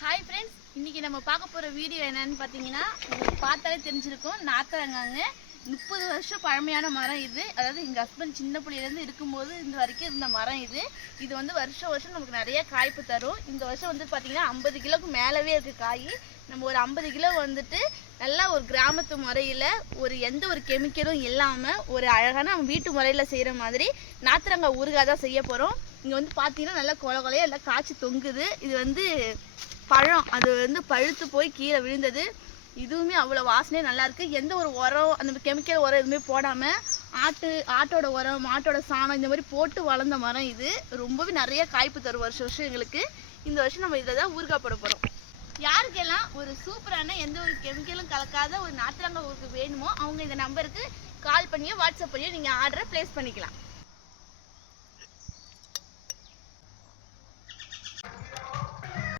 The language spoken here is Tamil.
ஹாய் ஃப்ரெண்ட்ஸ், இன்றைக்கி நம்ம பார்க்க போகிற வீடியோ என்னன்னு பார்த்தீங்கன்னா, உங்களுக்கு பார்த்தாலே தெரிஞ்சிருக்கும். நாத்தரங்காங்க 30 வருஷம் பழமையான மரம் இது. அதாவது எங்கள் ஹஸ்பண்ட் சின்ன பிள்ளையிலேருந்து இருக்கும்போது இந்த வரைக்கும் இருந்த மரம் இது. இது வந்து வருஷம் வருஷம் நமக்கு நிறைய காய்ப்பு தரும். இந்த வருஷம் வந்து பார்த்திங்கன்னா 50 கிலோவுக்கு மேலவே இருக்குது காய். நம்ம ஒரு 50 கிலோ வந்துட்டு நல்லா ஒரு கிராமத்து முறையில் எந்த ஒரு கெமிக்கலும் இல்லாமல் ஒரு அழகான நம்ம வீட்டு முறையில் செய்கிற மாதிரி நாத்தரங்காய் ஊறுகாய் தான் செய்ய போகிறோம். இங்கே வந்து பார்த்தீங்கன்னா நல்லா கொலையாக எல்லாம் காய்ச்சி தொங்குது. இது வந்து பழம், அது வந்து பழுத்து போய் கீழே விழுந்தது. இதுவுமே அவ்வளோ வாசனையே நல்லாயிருக்கு. எந்த ஒரு உரம், அந்த கெமிக்கல் உரம் எதுவுமே போடாமல் ஆட்டோட உரம், மாட்டோட சாணம் இந்த மாதிரி போட்டு வளர்ந்த மரம் இது. ரொம்பவே நிறைய காய்ப்பு தரும் வருஷம் வருஷம் எங்களுக்கு. இந்த வருஷம் நம்ம இதை தான் ஊறுகாய் போட போகிறோம். யாருக்கெல்லாம் ஒரு சூப்பரான எந்த ஒரு கெமிக்கலும் கலக்காத ஒரு நாத்தரங்காய் ஊறுகாய் வேணுமோ அவங்க இந்த நம்பருக்கு கால் பண்ணியோ வாட்ஸ்அப் பண்ணியோ நீங்கள் ஆர்டரை ப்ளேஸ் பண்ணிக்கலாம்.